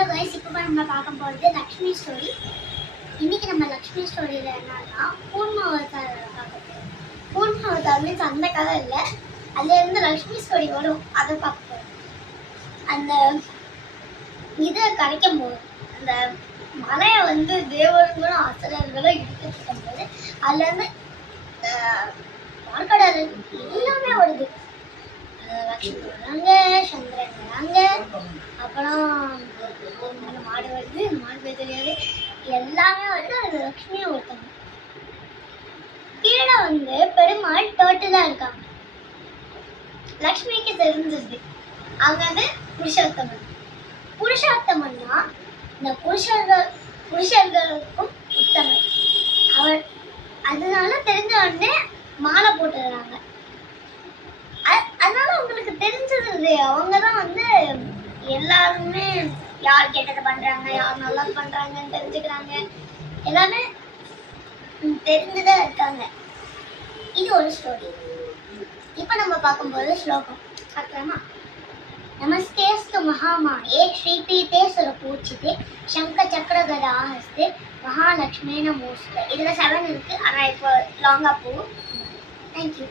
Hello guys, இப்போ நம்ம பார்க்க போகிறது லக்ஷ்மி ஸ்டோரி. இன்னைக்கு நம்ம லக்ஷ்மி ஸ்டோரியில் என்னன்னா கூர்மாவதார் பார்க்க போகிறோம். கூர்மாவதார் மீன்ஸ் அந்த கதை இல்லை, அதுலேருந்து லக்ஷ்மி ஸ்டோரி வரும், அதை பார்க்க போகிறோம். அந்த இதை கரைக்கும் போது அந்த மலையை வந்து தேவர்களும் அசுரர்களும் இடிக்கிட்டு இருக்கும்போது அதுலேருந்து பார்க்கடல் எல்லாமே வருது. லக்ஷ்மி வராங்க, சந்திரன் வராங்க, அப்புறம் மாடு வருது, மாடு பேர் தெரியாது, எல்லாமே வந்து அது லக்ஷ்மியை ஒருத்தவங்க. கீழே வந்து பெருமாள் டோட்டலா இருக்காங்க. லக்ஷ்மிக்கு தெரிஞ்சது அவங்க வந்து புருஷோத்தமன். புருஷோத்தமன்னா இந்த புருஷர்களுக்கும் உத்தமன் அவர். அதனால தெரிஞ்ச உடனே மாலை போட்டுடுறாங்க. அதனால அவங்களுக்கு தெரிஞ்சது அவங்க தான் வந்து எல்லாருமே யார் கெட்டதை பண்றாங்க, யார் நல்லா பண்றாங்கன்னு தெரிஞ்சுக்கிறாங்க. எல்லாமே தெரிஞ்சுதான் இருக்காங்க. இது ஒரு ஸ்டோரி. இப்ப நம்ம பார்க்கும்போது ஸ்லோகம் பார்க்கலாமா? நமஸ்தேஸ்து மகாமாயே ஸ்ரீபீதே சுரபூஜிதே சங்க சக்கர கதாஹஸ்தே மகாலட்சுமி நமோஸ்தே. இதுல 7 இருக்கு, ஆனா இப்போ லாங்கா போகும். தேங்க்யூ.